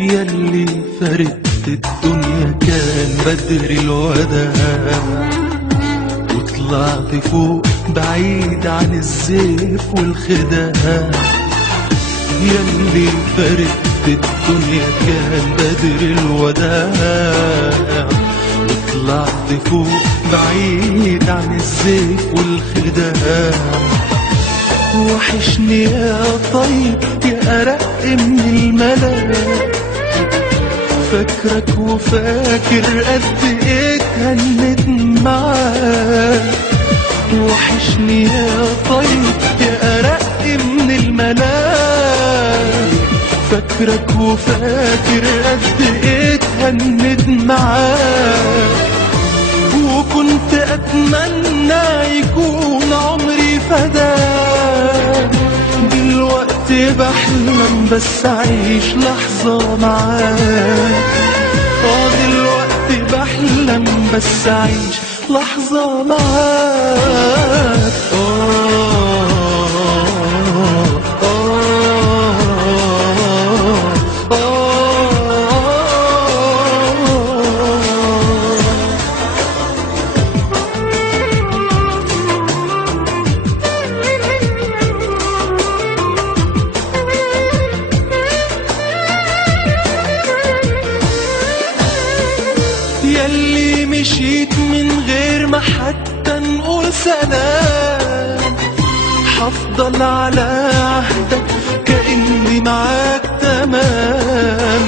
ياللي فارقت الدنيا كان بدر الوداع، وطلعت فوق بعيد عن الزيف والخداع. ياللي فارقت الدنيا كان بدر الوداع، وطلعت فوق بعيد عن الزيف والخداع. وحشني يا طيب يا أرق من الملاك، فاكرك وفاكر قد ايه اتهنت معاك. وحشني يا طيب يا أرق من الملاك، فاكرك وفاكر قد ايه اتهنت معاك. وكنت أتمنى يكون عمري فداك، دلوقتي بحلم بس أعيش لحظة معاك. دلوقتي بحلم بس أعيش لحظة معاك. ياللي مشيت من غير ما حتى نقول سلام، حفضل على عهدك كأني معاك تمام.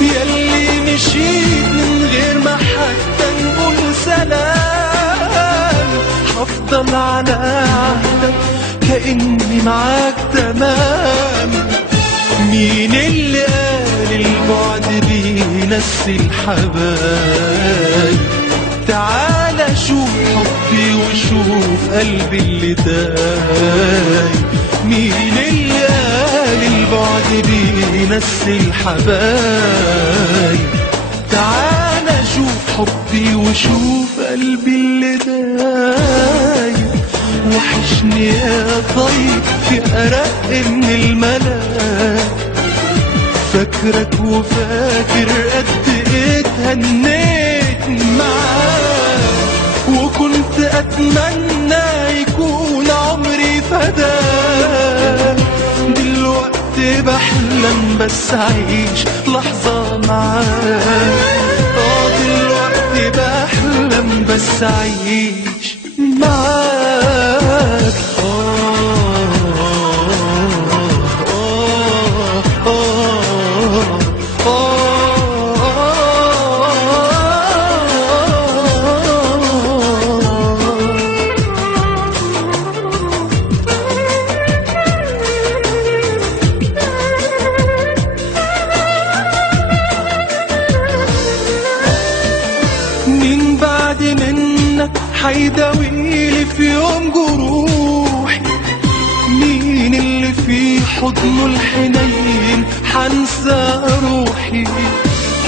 ياللي مشيت من غير ما حتى نقول سلام، حفضل على عهدك كأني معاك تمام. مين اللي قال البعد بينسي الحبايب؟ تعال شوف حبي وشوف قلبي اللي دايب. مين اللي قال البعد بينسي الحبايب؟ تعال شوف حبي وشوف قلبي اللي دايب. وحشني يا طيب يا أرق من الملاك، فاكرك وفاكر قد ايه اتهنيت معاك. وكنت أتمنى يكون عمري فداك، دلوقتي بحلم بس أعيش لحظة معاك. دلوقتي بحلم بس أعيش معاك. مين بعد منك حيداويلي في يوم جروحي؟ مين اللي في حضنه الحنين حنسى روحي؟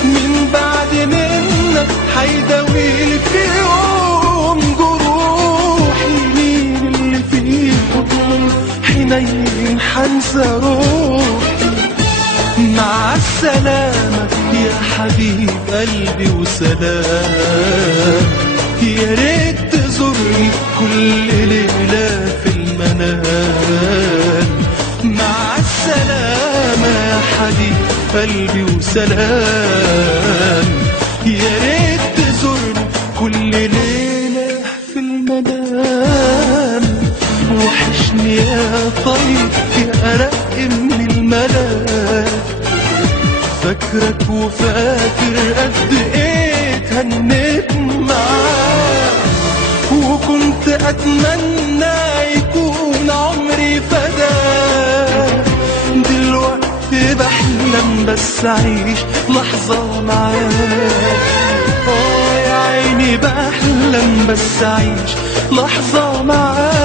مين بعد منك حيداويلي في يوم جروحي؟ مين اللي في حضنه الحنين حنسى روحي؟ مع السلامة يا حبيب قلبي وسلام. يا ريت تزورني كل ليلة في المنام. مع السلامة يا حبيب قلبي وسلام. يا ريت تزورني كل ليلة في المنام. وحشني يا طيب يا أرق من الملاك، فاكرك وفاكر قد ايه اتهنيت معاك. وكنت أتمنى يكون عمري فداك، دلوقتي بحلم بس أعيش لحظة معاك. يا عيني بحلم بحلم بس أعيش لحظة معاك.